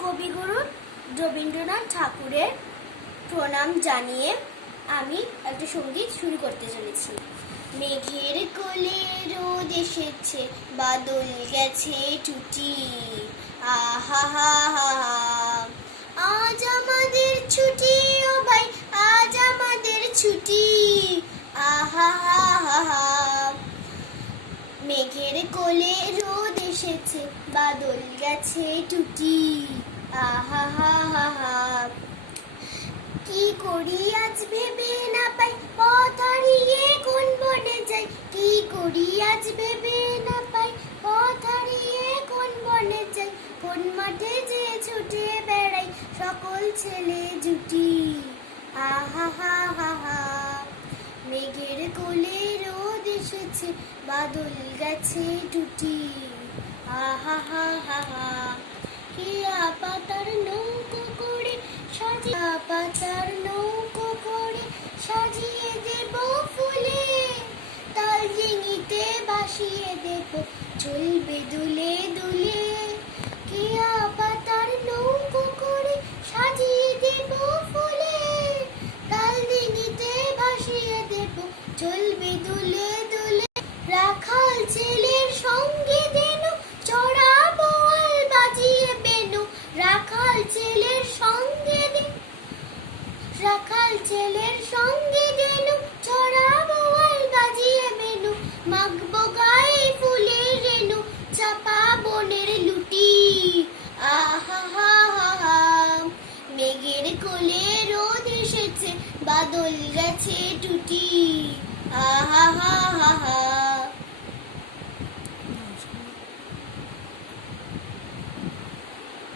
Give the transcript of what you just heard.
কবিগুরু রবীন্দ্রনাথ ঠাকুরের প্রণাম জানিয়ে আমি একটা সঙ্গীত শুরু করতে চলেছি। মেঘের কোলে রোদ এসেছে, বাদল গেছে টুটি, আহা হা হা হা, আজ আমাদের ছুটি ও ভাই, আজ আমাদের ছুটি, আহা হা হা হা। মেঘের কোলে রোদ এসেছে, বাদল গেছে টুটি, আহা হা হা হা। কি করি আজ ভেবে না পাই, পথ হারিয়ে কোন বনে যাই, কি করি আজ ভেবে না পাই, পথ হারিয়ে কোন বনে যাই, কোন মাঠে যে ছুটে বেড়াই সকল ছেলে জুটি, আহা হা হা হা। মেঘের কোলে রোদ এসেছে, বাদল গেছে টুটি, আহা হা হা হা। কেয়া পাতার নৌকো করে সাজিয়ে, পাতার নৌকো করে সাজিয়ে দেব ফুলে, তাল ঝিঙিতে ভাসিয়ে দেব চলবে দুলে দুলে। কেয়া পাতার নৌকো করে সাজিয়ে দেব ফুলে, তাল ঝিঙিতে ভাসিয়ে দেব চলবে দুলে দুলে। রাখাল ছেলের সঙ্গে দেনু চড়াবো আল বাজিয়ে বেনু, রাখাল ছেলের সঙ্গে দেনু চড়াবো আল বাজিয়ে বেনু, মাখবো গায়ে ফুলের রেনু, চাপা বনের লুটি, আহা হা হা হা। মেঘের কোলে রোদ এসেছে, বাদল গেছে টুটি, আহা হা হা হা।